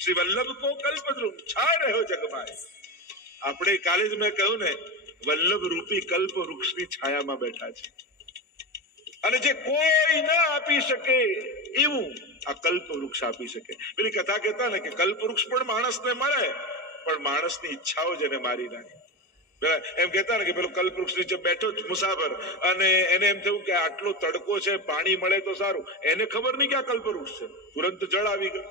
શ્રી વલ્લભ કો કલ્પદ્રુમ છા રહ્યો જગમાં. આપણે કાલે જ મેં કહ્યું ને, વલ્લભ રૂપી કલ્પ વૃક્ષની છાયામાં બેઠા છે, અને જે કોઈ ના આપી શકે એવું આ કલ્પ વૃક્ષ આપી શકે. પેલી કથા કહેતા ને કે કલ્પ વૃક્ષ પણ માણસને મળે, પણ માણસની ઈચ્છાઓ જેને મારી નાખે. એમ કહેતા ને કે પેલો કલ્પ વૃક્ષ નીચે બેઠો મુસાફર, અને એને એમ થયું કે આટલો તડકો છે, પાણી મળે તો સારું. એને ખબર નહીં કે આ કલ્પ વૃક્ષ છે. તુરંત જળ આવી ગયું.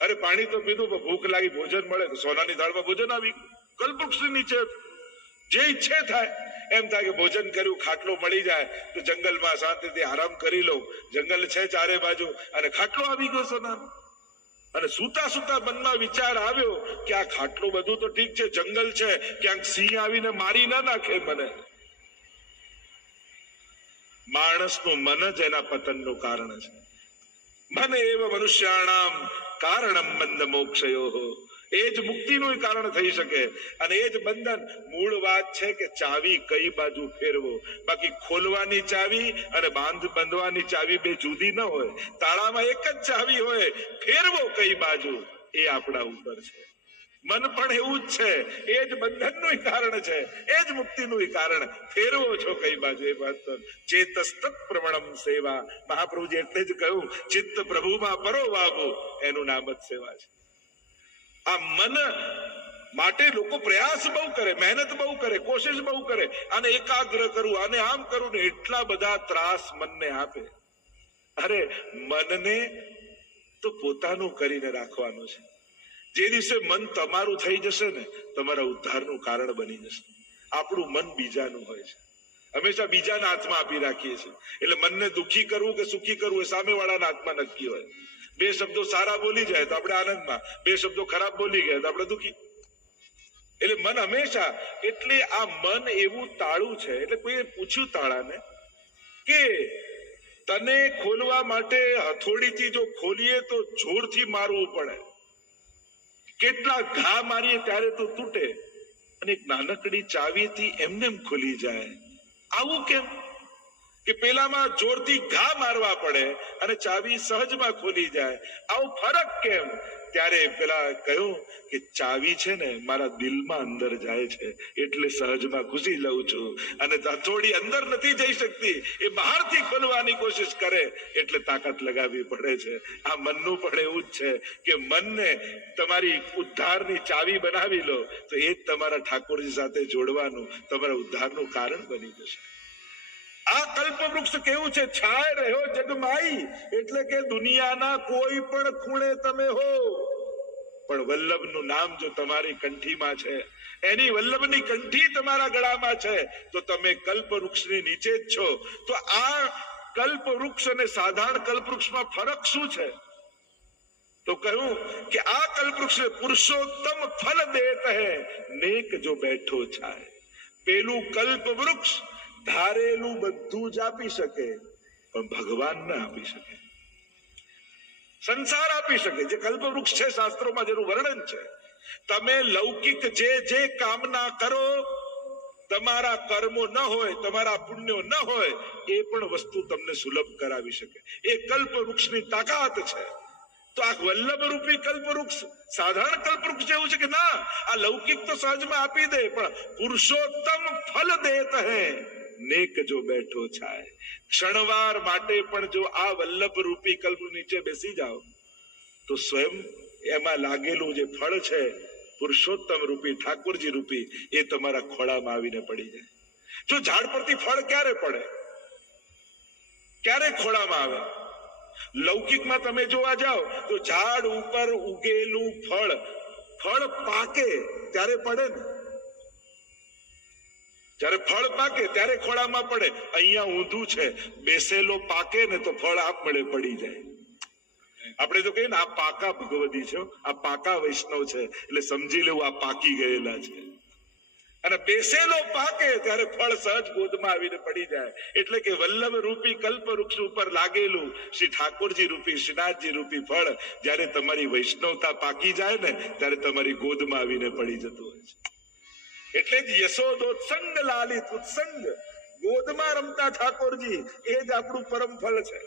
અરે પાણી તો પીધું, પણ ભૂખ લાગી, ભોજન મળે તો સોનાની થાળમાં ભોજન આવી ગયું. કલ્પ વૃક્ષ નીચે જે ઈચ્છે થાય એમ થાય કે ભોજન કર્યું, ખાટલો મળી જાય તો જંગલમાં શાંતિથી આરામ કરી લઉં. જંગલ છે ચારે બાજુ, અને ખાટલો આવી ગયો સોનાનો. અને સુતા સુતા મનમાં વિચાર આવ્યો કે આ ખાટલું બધું તો ઠીક છે, જંગલ છે, ક્યાંક સિંહ આવીને મારી ના નાખે મને. માણસનું મન જ એના પતનનું કારણ છે. મન એવ મનુષ્યાણામ કારણમ બંધ મોક્ષયો. એ જ મુક્તિનું કારણ થઈ શકે, અને એ જ બંધન. મૂળ વાત છે કે ચાવી કઈ બાજુ ફેરવો. બાકી ખોલવાની ચાવી અને બાંધવાની ચાવી બે જુદી ન હોય. તાળામાં એક જ ચાવી હોય, ફેરવો કઈ બાજુ એ આપણા ઉપર છે. મન પણ એવું જ છે, એ જ બંધનનું કારણ છે, એ જ મુક્તિનું કારણ. ફેરવો છો કઈ બાજુ એ વાત. ચેતસ્તત પ્રવણમ સેવા. મહાપ્રભુજી એટલે જ કહ્યું, ચિત્ત પ્રભુમાં પરોવાવો, એનું નામ જ સેવા છે. આ મન માટે લોકો પ્રયાસ બહુ કરે, મહેનત બહુ કરે, કોશિશ બહુ કરે, અને એકાગ્ર કરવું, અને આમ કરું ને, એટલા બધા ત્રાસ મનને આપે. અરે મનને તો પોતાનું કરીને રાખવાનું છે. જે દિવસે મન તમારું થઈ જશે ને, તમારા ઉદ્ધારનું કારણ બની જશે. આપણું મન બીજાનું હોય છે, હંમેશા બીજાના હાથમાં આપી રાખીએ છીએ. એટલે મનને દુઃખી કરવું કે સુખી કરવું એ સામેવાળાના હાથમાં નક્કી હોય. બે શબ્દો સારા બોલી જાય તો આપણે આનંદમાં, બે શબ્દો ખરાબ બોલી ગયા તો આપણે દુઃખી. એટલે મન હંમેશા, એટલે આ મન એવું તાળું છે. એટલે કોઈએ પૂછ્યું તાળાને કે તને ખોલવા માટે હથોડીથી જો ખોલીએ તો જોરથી મારવું પડે, કેટલા ઘા મારીએ ત્યારે તો તૂટે, અને એક નાનકડી ચાવીથી એમને ખોલી જાય. આવું કેમ કે પેલામાં જોરથી ઘા મારવા પડે અને ચાવી સહજમાં ખોલી જાય? આવો ફરક કેમ? ત્યારે પેલા કહ્યું કે ચાવી છે ને મારા દિલમાં અંદર જાય છે, એટલે સહજમાં ઘૂસી લઉં છું. અને હથોડી અંદર નથી જઈ શકતી, એ બહારથી ખોલવાની કોશિશ કરે, એટલે તાકાત લગાવવી પડે છે. આ મનનું પણ એવું જ છે કે મનને તમારી ઉદ્ધારની ચાવી બનાવી લો તો એ જ તમારા ઠાકોરજી સાથે જોડવાનું, તમારા ઉદ્ધારનું કારણ બની જશે. આ કલ્પ વૃક્ષ કેવું છે? છાય રહ્યો જગમાઈ. એટલે કે દુનિયાના કોઈ પણ ખૂણે તમે હો, પણ વલ્લભનું નામ જો તમારી કંઠીમાં છે, એની વલ્લભની કંઠી તમારા ગળામાં છે, તો તમે કલ્પ વૃક્ષની નીચે જ છો. તો આ કલ્પ વૃક્ષ અને સાધારણ કલ્પ વૃક્ષમાં ફરક શું છે? તો કહ્યું કે આ કલ્પ વૃક્ષ પુરુષોત્તમ ફલ દેત હૈ, નેક જો બેઠો છાય. પેલું કલ્પ વૃક્ષ ધારેલું બધું જ આપી શકે, પણ ભગવાન ના આપી શકે. સંસાર આપી શકે, જે કલ્પ વૃક્ષ છે શાસ્ત્રોમાં જેનું વર્ણન છે. તમે લૌકિક જે કામના કરો, તમારા કર્મો ન હોય, તમારા પુણ્યો ન હોય, એ પણ વસ્તુ તમને સુલભ કરાવી શકે. એ કલ્પ વૃક્ષની તાકાત છે. તો આ વલ્લભ રૂપી કલ્પ વૃક્ષ સાધારણ કલ્પ વૃક્ષ જેવું છે કે ના, આ લૌકિક તો સહજમાં આપી દે, પણ પુરુષોત્તમ ફલ દેત હૈ, નેક જો બેઠો છાય. ક્ષણવાર માટે પણ જો આ વલ્લભ રૂપી કલ્પ નીચે બેસી જાઓ તો સ્વયં એમાં લાગેલું જે ફળ છે, પુરુષોત્તમ રૂપી ઠાકોરજી રૂપી, એ તમારા ખોળામાં આવીને પડી જાય. જો ઝાડ પરથી ફળ ક્યારે પડે, ક્યારે ખોળામાં આવે? લૌકિકમાં તમે જોવા જાઓ તો ઝાડ ઉપર ઉગેલું ફળ પાકે ત્યારે પડે ને, જયારે ફળ પાકે ત્યારે ખોળામાં પડે. અહીંયા ઊંધું છે, બેસેલો પાકે ને તો ફળ આપમેળે પડી જાય. આપણે તો કહીએ ને આ પાકા ભગવદી છે, આ પાકા વૈષ્ણવ છે, એટલે સમજી લેવું આ પાકી ગયેલા છે. અને બેસેલો પાકે ત્યારે ફળ સહજ ગોદમાં આવીને પડી જાય. એટલે કે વલ્લભ રૂપી કલ્પ વૃક્ષ ઉપર લાગેલું શ્રી ઠાકોરજી રૂપી, શ્રીનાથજી રૂપી ફળ જયારે તમારી વૈષ્ણવતા પાકી જાય ને, ત્યારે તમારી ગોદમાં આવીને પડી જતું હોય છે. એટલે જ યશોદોત્સંગ લાલિત ઉત્સંગ, ગોદમાં રમતા ઠાકોરજી, એ જ આપણું પરમ ફળ છે.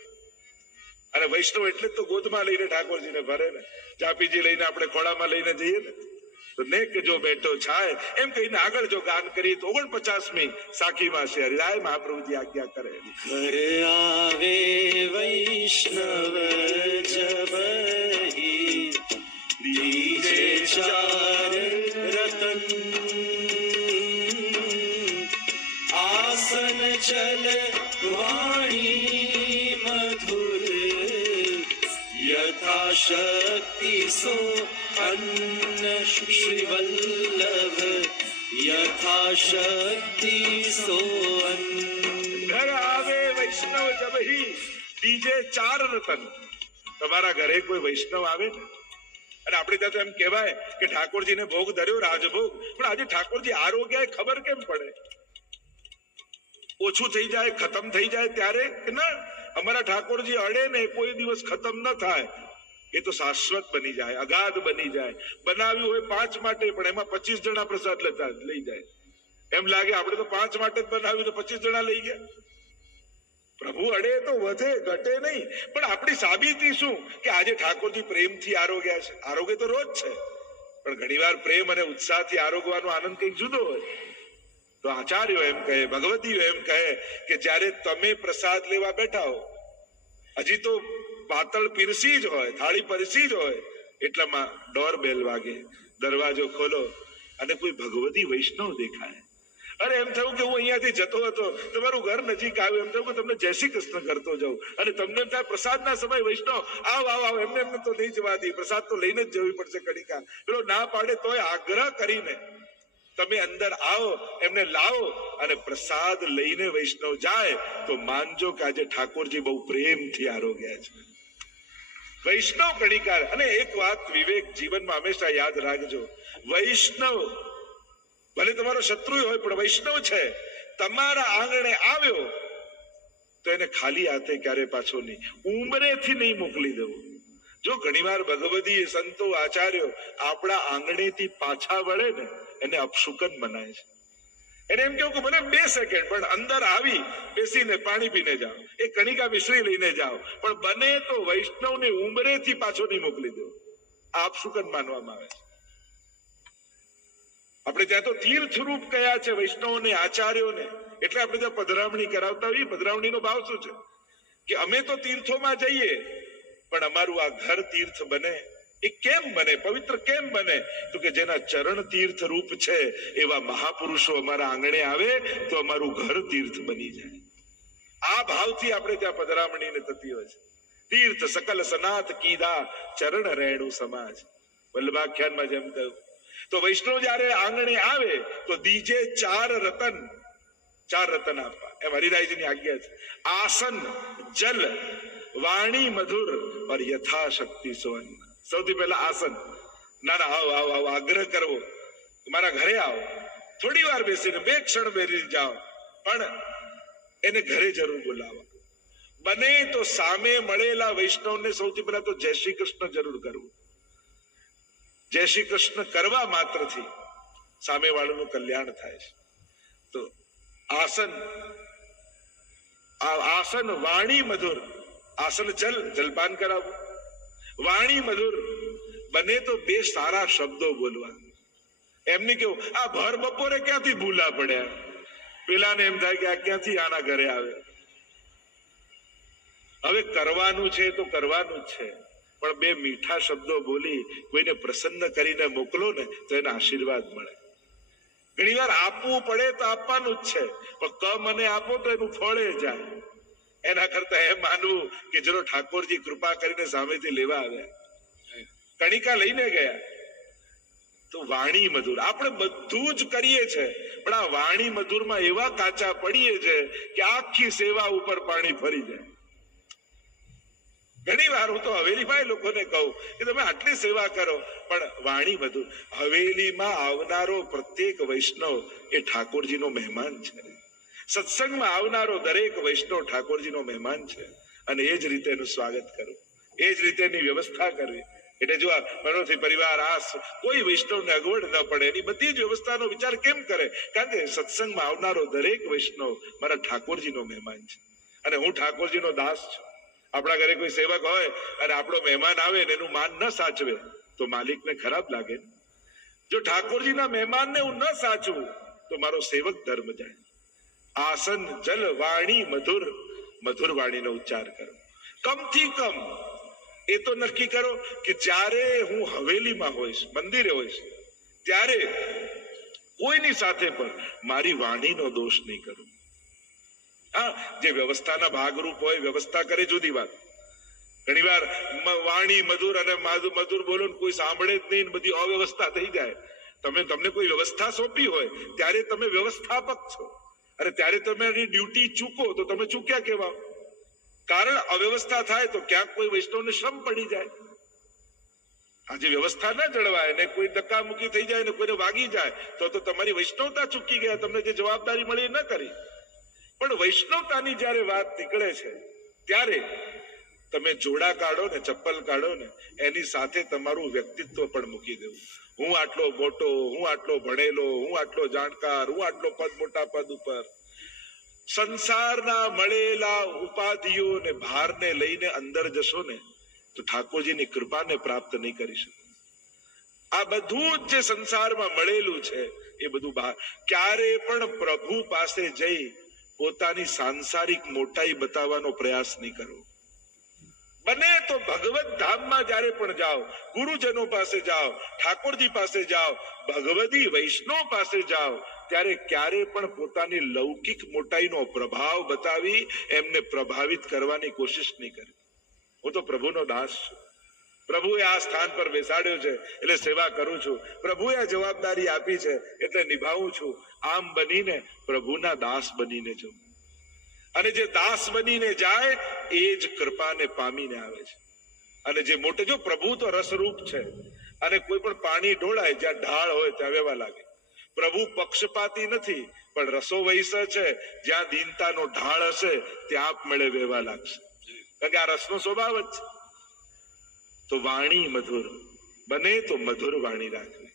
અને વૈષ્ણવ એટલે જ તો ગોદમાં લઈને ઠાકોરજીને ભરે ને, ચાપીજી લઈને આપણે ખોળામાં લઈને જઈએ ને, તો નેક જો બેઠો છાય એમ કહીને આગળ જો ગાન કરીએ તો 49મી સાખીમાં છે હરિરાય મહાપ્રભુજી આજ્ઞા કરે. આવે વૈષ્ણવ જબહી દીજે ચાર રતન, આસન ચલ વાણી મધુર, યથાશક્તિ સો અન્ન શ્રી વલ્લભ, યથાશક્તિ સો અન્ન. ઘર આવે વૈષ્ણવ જબહી દીજે ચાર રતન. તમારા ઘરે કોઈ વૈષ્ણવ આવે ને, અને આપણે ત્યાં તો એમ કહેવાય કે ઠાકોરજીને ભોગ ધર્યો રાજભોગ, પણ આજે ઠાકોરજી આરોગ્ય ખબર કેમ પડે? ઓછું થઈ જાય, ખતમ થઈ જાય ત્યારે કે ના, અમારા ઠાકોરજી અડે ને કોઈ દિવસ ખતમ ન થાય, એ તો શાશ્વત બની જાય, અગાધ બની જાય. બનાવ્યું હોય 5 માટે પણ એમાં 25 જણા પ્રસાદ લઈ જાય. એમ લાગે આપણે તો 5 માટે જ બનાવ્યું તો 25 જણા લઈ ગયા. પ્રભુ અડે તો વધે ઘટે નહીં, પણ આપણી સાબિતી શું કે આજે ઠાકોરજી પ્રેમથી આરોગ્યા છે. આરોગ્ય તો રોજ છે, પણ ઘણીવાર પ્રેમ અને ઉત્સાહથી આરોગવાનો આનંદ કંઈક જુદો હોય. તો આચાર્યો એમ કહે, ભગવતીઓ એમ કહે કે જ્યારે તમે પ્રસાદ લેવા બેઠા હો, હજી તો પાતળ પીરસી જ હોય, થાળી પીરસી જ હોય, એટલામાં ડોરબેલ વાગે, દરવાજો ખોલો અને કોઈ ભગવતી વૈષ્ણવ દેખાય. અરે એમ થયું કે હું અહીંયાથી જતો હતો, તમારું ઘર નજીક આવ્યું, એમ થયું કે તમને જય શ્રી કૃષ્ણ કરતો જાઉં, અને તમને એમ થાય પ્રસાદના સમય વૈષ્ણવ આવ એમને તો નહીં જવા દે, પ્રસાદ તો લઈને જ જવી પડશે કણિકા. પેલો ના પાડે તોય આગ્રહ કરીને તમે અંદર આવો, એમને લાવો, અને પ્રસાદ લઈને વૈષ્ણવ જાય તો માનજો કે આજે ઠાકોરજી બહુ પ્રેમથી આરોગ્યા છે. વૈષ્ણવ કણિકાર. અને એક વાત વિવેક જીવનમાં હંમેશા યાદ રાખજો, વૈષ્ણવ ભલે તમારો શત્રુ હોય પણ વૈષ્ણવ છે, તમારા આંગણે આવ્યો તો એને ખાલી હાથે ક્યારે પાછો નહીં, ઉંમરેથી નહીં મોકલી દેવું. જો ઘણીવાર ભગવદી સંતો આચાર્યો આપણા આંગણેથી પાછા વળે ને, એને અપશુકન મનાય છે. એને એમ કેવું કે મને 2 સેકન્ડ પણ અંદર આવી બેસીને પાણી પીને જાઓ, એ કણિકા મિશ્રી લઈને જાઓ, પણ બને તો વૈષ્ણવને ઉંમરેથી પાછો નહીં મોકલી દો. આ અપશુકન માનવામાં આવે છે. આપણે ત્યાં તો તીર્થરૂપ કયા છે વૈષ્ણવોને, આચાર્યોને, એટલે આપણે ત્યાં પધરામણી કરાવતા હોઈએ. પધરામણીનો ભાવ શું છે કે અમે તો તીર્થોમાં જઈએ, પણ અમારું આ ઘર તીર્થ બને. એ કેમ બને, પવિત્ર કેમ બને? તો કે જેના ચરણ તીર્થ રૂપ છે એવા મહાપુરુષો અમારા આંગણે આવે તો અમારું ઘર તીર્થ બની જાય. આ ભાવથી આપણે ત્યાં પધરામણીને થતી હોય છે. તીર્થ સકલ સનાથ કીધા ચરણ રેણુ સમાજ, વલ્લભાખ્યાનમાં જેમ કહ્યું. તો વૈષ્ણવ જયારે આંગણે આવે તો દીજે 4 રતન, 4 રતન આપવા, એમ હરિરાયજીની આજ્ઞા છે. આસન, જલ, વાણી મધુર और યથાશક્તિ સોન. સૌથી પહેલા આસન. ના આવો આગ્રહ કરવો, મારા ઘરે આવો, થોડી વાર બેસીને 2 ક્ષણ બેસી જાઓ, પણ એને ઘરે જરૂર બોલાવો. બને તો સામે મળેલા વૈષ્ણવને સૌથી પહેલા તો જય શ્રી કૃષ્ણ જરૂર કરવું. જય શ્રી કૃષ્ણ કરવા માત્રથી સામે વાળાનું કલ્યાણ થાય છે. તો આસન, આસન, વાણી મધુર. આસન જલપાન કરાવવું, વાણી મધુર. બને તો 2 સારા શબ્દો બોલવા. એમની કેવું આ ભર બપોરે ક્યાંથી ભૂલા પડ્યા, પેલાને એમ થાય કે આ ક્યાંથી આના ઘરે આવે. હવે કરવાનું છે તો કરવાનું જ છે, પણ 2 મીઠા શબ્દો બોલી કોઈને પ્રસન્ન કરીને મોકલો ને તો એના આશીર્વાદ મળે. ઘણી વાર આપવું પડે તો આપવાનું જ છે, પણ કમ અને આપો તો એનું ફળે જાય. એના કરતા એમ માનવું કે ચલો ઠાકોરજી કૃપા કરીને સામેથી લેવા આવ્યા, કણિકા લઈને ગયા. તો વાણી મધુર. આપણે બધું જ કરીએ છે, પણ આ વાણી મધુરમાં એવા કાચા પડીએ છે કે આખી સેવા ઉપર પાણી ફરી જાય. ઘણી વાર હું તો હવેલીમાં લોકોને કહું કે તમે આટલી સેવા કરો, પણ વાણી મધુર. હવેલીમાં આવનારો પ્રત્યેક વૈષ્ણવ એ ઠાકોરજીનો મહેમાન છે. સત્સંગમાં આવનારો દરેક વૈષ્ણવ ઠાકોરજીનો મહેમાન છે, અને એ જ રીતે એનું સ્વાગત કરવું, એ જ રીતે એની વ્યવસ્થા કરવી. એટલે જો આ મનોથી પરિવાર આ કોઈ વૈષ્ણવને અગવડ ન પડે એની બધી જ વ્યવસ્થાનો વિચાર કેમ કરે? કારણ કે સત્સંગમાં આવનારો દરેક વૈષ્ણવ મારા ઠાકોરજીનો મહેમાન છે, અને હું ઠાકોરજીનો દાસ છું. આપણા ઘરે કોઈ સેવક હોય અને આપણો મહેમાન આવે ને એનું માન ન સાચવે તો માલિકને ખરાબ લાગે. જો ઠાકોરજીના મહેમાનને હું ન સાચવું તો મારો સેવક ધર્મ જાય. આસન જલ વાણી મધુર, મધુર વાણીનો ઉચ્ચાર કરો. કમથી કમ એ તો નક્કી કરો કે જ્યારે હું હવેલીમાં હોઈશ, મંદિરે હોઈશ, ત્યારે કોઈની સાથે પણ મારી વાણીનો દોષ નહીં કરું. હા, જે વ્યવસ્થાના ભાગરૂપ હોય વ્યવસ્થા કરે જુદી વાત. ઘણી વાર વાણી મધુર અને મધુર બોલો કોઈ સાંભળે જ નહીં, બધી અવ્યવસ્થા થઈ જાય. તમને કોઈ વ્યવસ્થા સોંપી હોય ત્યારે તમે વ્યવસ્થાપક છો, અને ત્યારે તમે ડ્યુટી ચૂકો તો તમે ચૂક્યા કેવા? કારણ અવ્યવસ્થા થાય તો ક્યાંક કોઈ વૈષ્ણવને શ્રમ પડી જાય. આજે વ્યવસ્થા ના જળવાય ને કોઈ ધક્કામુક્કી થઈ જાય ને કોઈને વાગી જાય તો તમારી વૈષ્ણવતા ચૂકી ગયા, તમને જે જવાબદારી મળી એ ન કરી. પણ વૈષ્ણવતાની જયારે વાત નીકળે છે ત્યારે તમે જોડા કાઢો ને ચપ્પલ કાઢો ને એની સાથે તમારું વ્યક્તિત્વ પણ મૂકી દેવું. હું આટલો મોટો, હું આટલો ભણેલો, હું આટલો જાણકાર, હું આટલો પદ મોટા પદ ઉપર. સંસારના મળેલા ઉપાધિઓ ને ભારને લઈને અંદર જશો ને તો ઠાકોરજીની કૃપાને પ્રાપ્ત નહીં કરી શકો. આ બધું જ જે સંસારમાં મળેલું છે એ બધું બહાર. ક્યારે પણ પ્રભુ પાસે જઈ પોતાની સાંસારિક મોટાઈ બતાવવાનો પ્રયાસ નહીં કરો. બને તો ભગવત ધામમાં જયારે પણ જાઓ, ગુરુજનો પાસે જાઓ, ઠાકોરજી પાસે જાઓ, ભગવદી વૈષ્ણવ પાસે જાઓ, ત્યારે ક્યારે પણ પોતાની લૌકિક મોટાઈનો પ્રભાવ બતાવી એમને પ્રભાવિત કરવાની કોશિશ નહીં કરી. હું તો પ્રભુનો દાસ છું, પ્રભુએ આ સ્થાન પર બેસાડ્યો છે એટલે સેવા કરું છું, પ્રભુએ આ જવાબદારી આપી છે એટલે નિભાવું છું. આમ બનીને પ્રભુના દાસ બનીને જવું. અને જે દાસ બનીને જાય એ જ કૃપાને પામીને આવે છે. અને જે મોટે, જો પ્રભુ તો રસરૂપ છે અને કોઈ પણ પાણી ઢોળાય જ્યાં ઢાળ હોય ત્યાં વેવા લાગે. પ્રભુ પક્ષપાતી નથી પણ રસો વૈસ છે, જ્યાં દીનતાનો ઢાળ હશે ત્યાં આપમેળે વેવા લાગશે. કારણ કે આ રસનો સ્વભાવ જ છે. તો વાણી મધુર, બને તો મધુર વાણી રાખવી.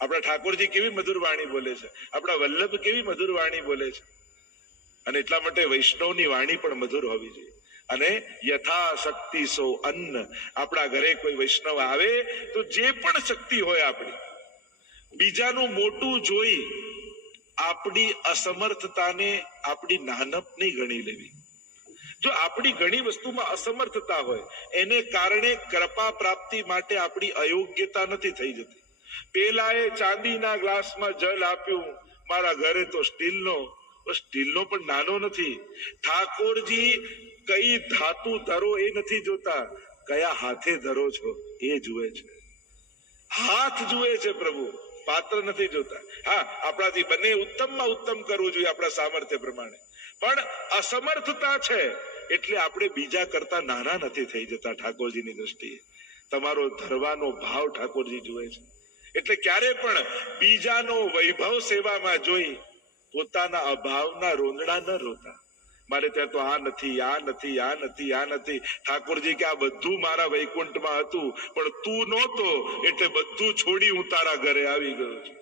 આપણા ઠાકોરજી કેવી મધુર વાણી બોલે છે, આપણા વલ્લભ કેવી મધુર વાણી બોલે છે. અને એટલા માટે વૈષ્ણવની વાણી પણ મધુર હોવી જોઈએ. અને યથાશક્તિ સો અન્ન. આપણા ઘરે કોઈ વૈષ્ણવ આવે તો જે પણ શક્તિ હોય આપણી, બીજાનું મોટું જોઈ આપણી અસમર્થતાને આપણી નાનપ નહીં ગણી લેવી. જો આપણી ઘણી વસ્તુમાં અસમર્થતા હોય એને કારણે કૃપા પ્રાપ્તિ માટે આપણી અયોગ્યતા નથી થઈ જતી. પેલાએ ચાંદીના ગ્લાસમાં જલ આપ્યું, મારા ઘરે તો સ્ટીલનો પણ નાનો નથી. ઠાકોરજી કઈ ધાતુ ધરો એ નથી જોતા, કયા હાથે ધરો છો એ જુએ છે. હાથ જુએ છે પ્રભુ, પાત્ર નથી જોતા. હા, આપણાથી બને ઉત્તમમાં ઉત્તમ કરવું જોઈએ આપણા સામર્થ્ય પ્રમાણે, પણ અસમર્થતા છે એટલે આપણે બીજા કરતા નાના નથી થઈ જતા ઠાકોરજીની દ્રષ્ટિએ. તમારો ધરવાનો ભાવ ઠાકોરજી જુએ છે. એટલે ક્યારે પણ બીજાનો વૈભવ સેવામાં જોઈ પોતાના અભાવના રોંદડા ન રોતા. મારે ત્યાં તો આ નથી, આ નથી, આ નથી, આ નથી. ઠાકોરજી કે આ બધું મારા વૈકુંઠમાં હતું પણ તું નહોતો એટલે બધું છોડી હું તારા ઘરે આવી ગયો છું.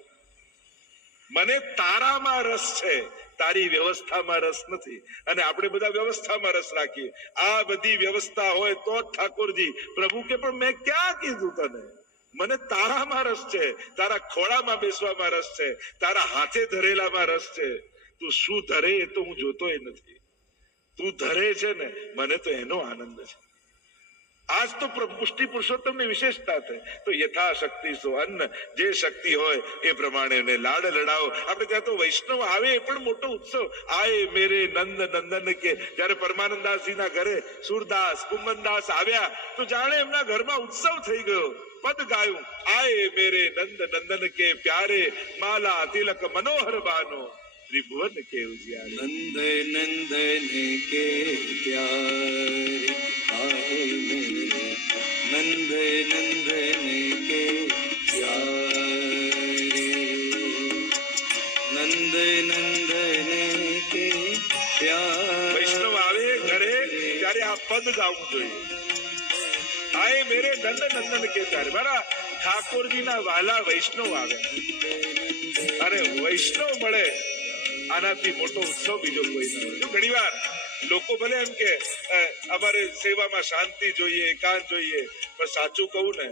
મને તારામાં રસ છે, તારી વ્યવસ્થામાં રસ નથી. અને આપણે બધા વ્યવસ્થામાં રસ રાખીએ. આ બધી વ્યવસ્થા હોય તો ઠાકોરજી પ્રભુ કે પણ મેં ક્યાં કીધું તને, મને તારામાં રસ છે, તારા ખોળામાં બેસવામાં રસ છે, તારા હાથે ધરેલામાં રસ છે. તું શું ધરે એ તો હું જોતો એ નથી, તું ધરે છે ને મને તો એનો આનંદ છે. આજ તો પુષ્ટિ પુરુષોત્તમની વિશેષતા છે. તો યથાશક્તિ સો અન્ન, જે શક્તિ હોય એ પ્રમાણે એને લાડ લડાવો. આપણે ત્યાં તો વૈષ્ણવ આવે એ પણ મોટો ઉત્સવ. આય મેરે નંદ નંદન કે, જયારે પરમાનંદાસજીના ઘરે સુરદાસ કુંભનદાસ આવ્યા તો જાણે એમના ઘરમાં ઉત્સવ થઈ ગયો. પદ ગાયું, આય મેરે નંદ નંદન કે પ્યારે, માલા તિલક મનોહર બાનો, ત્રિભુવન કે ઉજ્યારે. नंद नंदन के प्यारे आए मेरे, नंद नंदन के प्यारे, नंद नंदन के प्यारे. વૈષ્ણવ આવે ઘરે ત્યારે આ પદ ગાવું જોઈએ. આય મેરે નંદ નંદન કે પ્યારે. મારા ઠાકોરજીના વાલા વૈષ્ણવ આવે અને વૈષ્ણવ મળે, આનાથી મોટો ઉત્સવ બીજો કોઈ નથી. ઘણી વાર લોકો ભલે એમ કે અમારે સેવામાં શાંતિ જોઈએ, એકાંત જોઈએ, પણ સાચું કહું ને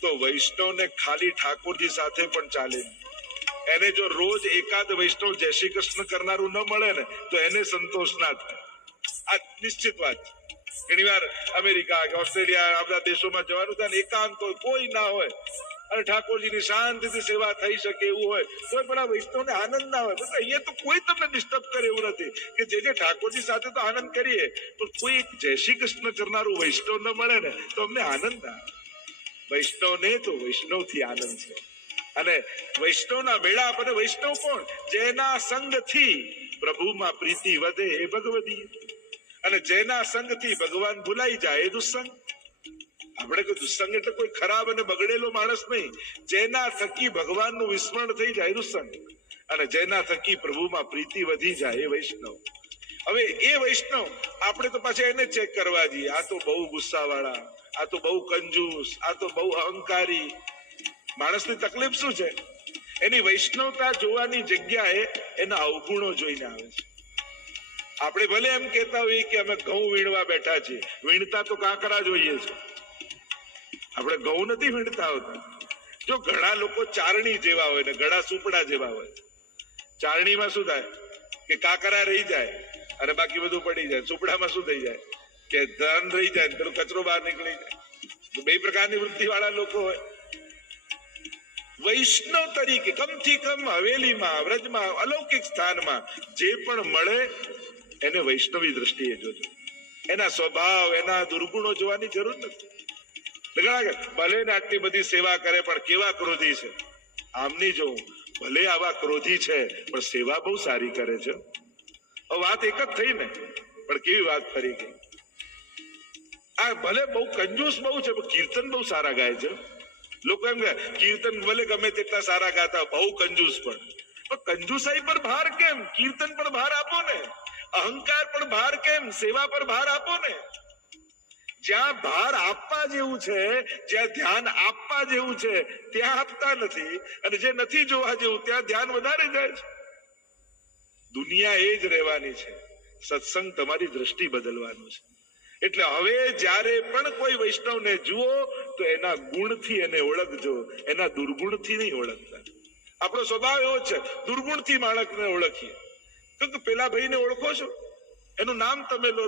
તો વૈષ્ણવને ખાલી ઠાકોરજી સાથે પણ ચાલે નહીં. એને જો રોજ એકાદ વૈષ્ણવ જય શ્રી કૃષ્ણ કરનારું ન મળે ને તો એને સંતોષ ના થાય. આ નિશ્ચિત વાત છે. ઘણી વાર અમેરિકા કે ઓસ્ટ્રેલિયા આ બધા દેશોમાં જવાનું થાય ને એકાંત હોય, કોઈ ના હોય અને ઠાકોરજીની શાંતિથી સેવા થઈ શકે એવું હોય તો પણ આ વૈષ્ણવને આનંદ ના હોય. બસ અહીંયા તો કોઈ તમને ડિસ્ટર્બ કરે એવું નથી કે જે ઠાકોરજી સાથે તો આનંદ કરીએ, પણ કોઈ એક જય શ્રી કૃષ્ણ કરનારું વૈષ્ણવ ન મળે ને તો અમને આનંદ આવે. વૈષ્ણવને તો વૈષ્ણવથી આનંદ છે. અને વૈષ્ણવના મેળાપ, અને વૈષ્ણવ કોણ? જેના સંગથી પ્રભુમાં પ્રીતિ વધે એ ભગવદી, અને જેના સંગથી ભગવાન ભૂલાઈ જાય એ દુસ્સંગ. આપણે કોઈ દુસ્સંગ એટલે કોઈ ખરાબ અને બગડેલો માણસ નહીં. જેના થકી ભગવાનનું વિસ્મરણ થઈ જાય દુસ્સંગ, અને જેના થકી પ્રભુમાં પ્રીતિ વધી જાય એ વૈષ્ણવ. હવે એ વૈષ્ણવ આપણે તો પાછા એને ચેક કરવા જઈએ, આ તો બહુ ગુસ્સાવાળા, આ તો બહુ કંજૂસ, આ તો બહુ અહંકારી. માણસની તકલીફ શું છે? એની વૈષ્ણવતા જોવાની જગ્યાએ એના અવગુણો જોઈને આવે છે. આપણે ભલે એમ કહેતા હોઈએ કે અમે ઘઉં વીણવા બેઠા છીએ, વીણતા તો કાંકરા જોઈએ છે, આપણે ઘઉં નથી વીણતા હોતા. જો ઘણા લોકો ચારણી જેવા હોય ને ઘણા સુપડા જેવા હોય. ચારણીમાં શું થાય કે કાંકરા રહી જાય અને બાકી બધું પડી જાય. સુપડામાં શું થઈ જાય કે ધન રહી જાય, પેલો કચરો બહાર નીકળી જાય. બે પ્રકારની વૃત્તિ વાળા લોકો હોય. વૈષ્ણવ તરીકે કમથી કમ હવેલીમાં, વ્રજમાં, અલૌકિક સ્થાનમાં જે પણ મળે એને વૈષ્ણવી દ્રષ્ટિએ જોજો. એના સ્વભાવ, એના દુર્ગુણો જોવાની જરૂર નથી. ભલે ને આટલી બધી સેવા કરે પણ કેવા ક્રોધી છે, આમ નહીં જોવું. ભલે આવા ક્રોધી છે પણ સેવા બહુ સારી કરે છે. વાત એક જ થઈ ને, પણ કેવી વાત ફરી ગઈ. આ ભલે બહુ કંજૂસ બહુ છે પણ કીર્તન બહુ સારા ગાય છે. લોકો એમ કે કીર્તન ભલે ગમે તેટલા સારા ગાતા, બહુ કંજૂસ પણ કંજુસાઈ પર ભાર કેમ? કીર્તન પર ભાર આપો ને. અહંકાર પર ભાર કેમ? સેવા પર ભાર આપો ને. જ્યાં ભાર આપવા જેવું છે, જ્યાં ધ્યાન આપવા જેવું છે ત્યાં આપતા નથી, અને જે નથી જોવા જેવું ત્યાં ધ્યાન વધારે જાય છે. દુનિયા એ જ રહેવાની છે. સત્સંગ તમારી દ્રષ્ટિ બદલવાનું છે. એટલે હવે જ્યારે પણ કોઈ વૈષ્ણવને જુઓ તો એના ગુણથી એને ઓળખજો, એના દુર્ગુણથી નહીં ઓળખતા. આપણો સ્વભાવ એવો છે, દુર્ગુણથી માણસને ઓળખીએ. તો પેલા ભાઈને ઓળખો છો? એનું નામ તમે લો,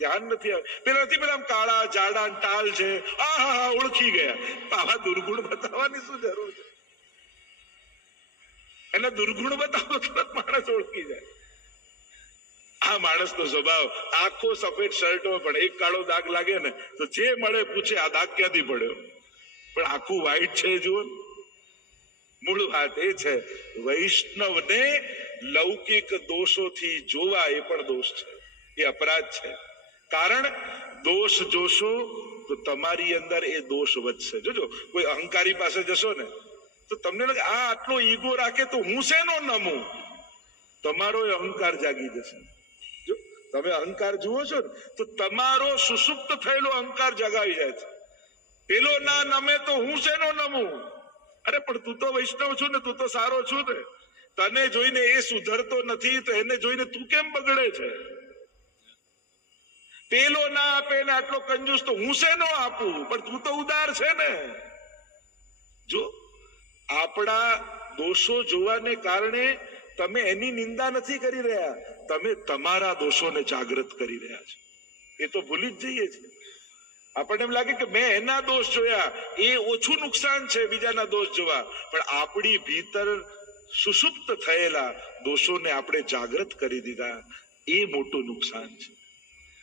ધ્યાન નથી આવે. પેલા કાળા જાડા ટાલ છે, હા ઓળખી ગયા. આવા દુર્ગુણ બતાવવાની શું જરૂર છે? એના દુર્ગુણ બતાવો તો માણસ ઓળખી જાય. આ માણસનો સ્વભાવ આખો સફેદ શર્ટ હોય પણ એક કાળો દાગ લાગે ને તો જે મળે પૂછે આ દાગ ક્યાંથી પડ્યો, પણ આખું વ્હાઈટ છે. જુઓ, મૂળ વાત એ છે વૈષ્ણવને લૌકિક દોષોથી જોવા એ પણ દોષ છે, એ અપરાધ છે. કારણ દોષ જોશો તો તમારી અંદર એ દોષ વધશે. જોજો, કોઈ અહંકારી પાસે જશો ને તો તમને લાગે આ આટલો ઈગો રાખે તો હું શેનો નમું? તમારો અહંકાર જાગી જશે. જો તમે અહંકાર જુઓ છો ને તો તમારો સુષુપ્ત થયેલો અહંકાર જગાવી જાય છે. પેલો ના નમે તો હું શેનો નમું? અરે પણ તું તો વૈષ્ણવ છું ને, તું તો સારો છું ને. તને જોઈને એ સુધરતો નથી તો એને જોઈને તું કેમ બગડે છે? પેલો ના આપે ને આટલો કંજૂસ તો હું શેનો આપું? પણ તું તો ઉદાર છે ને. જો આપણા દોષો જોવાને કારણે તમે એની નિંદા નથી કરી રહ્યા, તમે તમારા દોષોને જાગૃત કરી રહ્યા છો. એ તો ભૂલી જ જઈએ છીએ. આપણને એમ લાગે કે મેં એના દોષ જોયા, એ ઓછું નુકસાન છે બીજાના દોષ જોવા, પણ આપણી ભીતર સુષુપ્ત થયેલા દોષોને આપણે જાગૃત કરી દીધા, એ મોટું નુકસાન છે.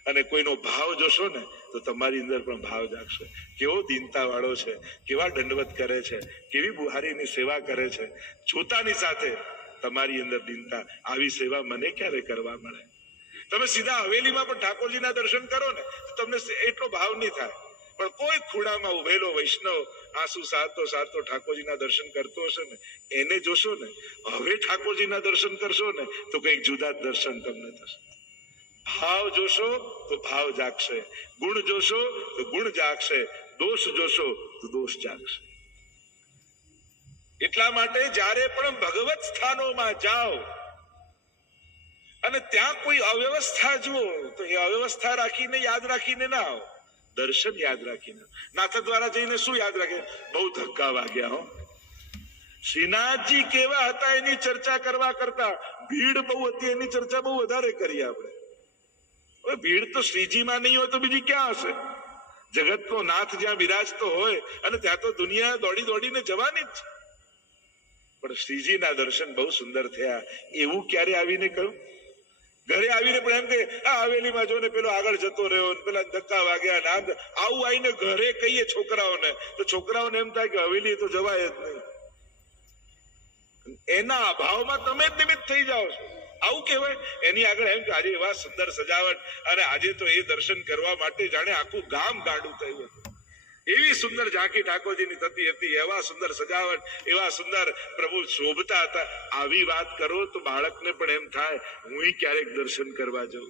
અને કોઈનો ભાવ જોશો ને તો તમારી અંદર પણ ભાવ જાગશે. કેવો દીનતા વાળો છે, કેવા દંડવત કરે છે, કેવી બુહારીની સેવા કરે છે, જોતાની સાથે તમારી અંદર દીનતા. આવી સેવા મને ક્યારે કરવા મળે? તમે સીધા હવેલીમાં પણ ઠાકોરજીના દર્શન કરો ને તો તમને એટલો ભાવ નહીં થાય, પણ કોઈ ખૂણામાં ઉભેલો વૈષ્ણવ આંસુ સારતો સારતો ઠાકોરજીના દર્શન કરતો હશે ને, એને જોશો ને, હવે ઠાકોરજીના દર્શન કરશો ને તો કંઈક જુદા જ દર્શન તમને થશે. ભાવ જોશો તો ભાવ જાગશે, ગુણ જોશો તો ગુણ જાગશે, દોષ જોશો તો દોષ જાગશે. એટલા માટે જ્યારે પણ ભગવત સ્થાનોમાં જાઓ અને ત્યાં કોઈ અવ્યવસ્થા જુઓ તો એ અવ્યવસ્થા રાખીને યાદ રાખીને ના આવો, દર્શન યાદ રાખીને. નાથ દ્વારા જઈને શું યાદ રાખે? બહુ ધક્કા વાગ્યા હો. શ્રીનાથજી કેવા હતા એની ચર્ચા કરવા કરતા ભીડ બહુ હતી એની ચર્ચા બહુ વધારે કરી આપણે. હવે ભીડ તો શ્રીજીમાં નહીં હોય તો બીજી ક્યાં હશે? જગતનો નાથ જ્યાં બિરાજતો હોય અને ત્યાં તો દુનિયા દોડી દોડીને જવાની જ છે. પણ શ્રીજીના દર્શન બહુ સુંદર થયા. એવું ક્યારે આવીને કહ્યું? ઘરે આવીને પણ એમ કે આ હવેલીમાં જો ને પેલો આગળ જતો રહ્યો, પેલા ધક્કા વાગ્યા નામ. આવું આવીને ઘરે કહીએ છોકરાઓને તો છોકરાઓને એમ થાય કે હવેલી તો જવાય જ નહીં. એના અભાવમાં તમે જ નિમિત્ત થઈ જાઓ છો. આવું કહેવાય? એની આગળ એમ કે આજે એવા સુંદર સજાવટ, અને આજે તો એ દર્શન કરવા માટે જાણે આખું ગામ ગાંડું થયું હતું. એવી સુંદર ઝાંખી ઠાકોરજીની થતી હતી, એવા સુંદર સજાવટ, એવા સુંદર પ્રભુ શોભતા હતા. આવી વાત કરો તો બાળકને પણ એમ થાય હું ક્યારેક દર્શન કરવા જાઉં.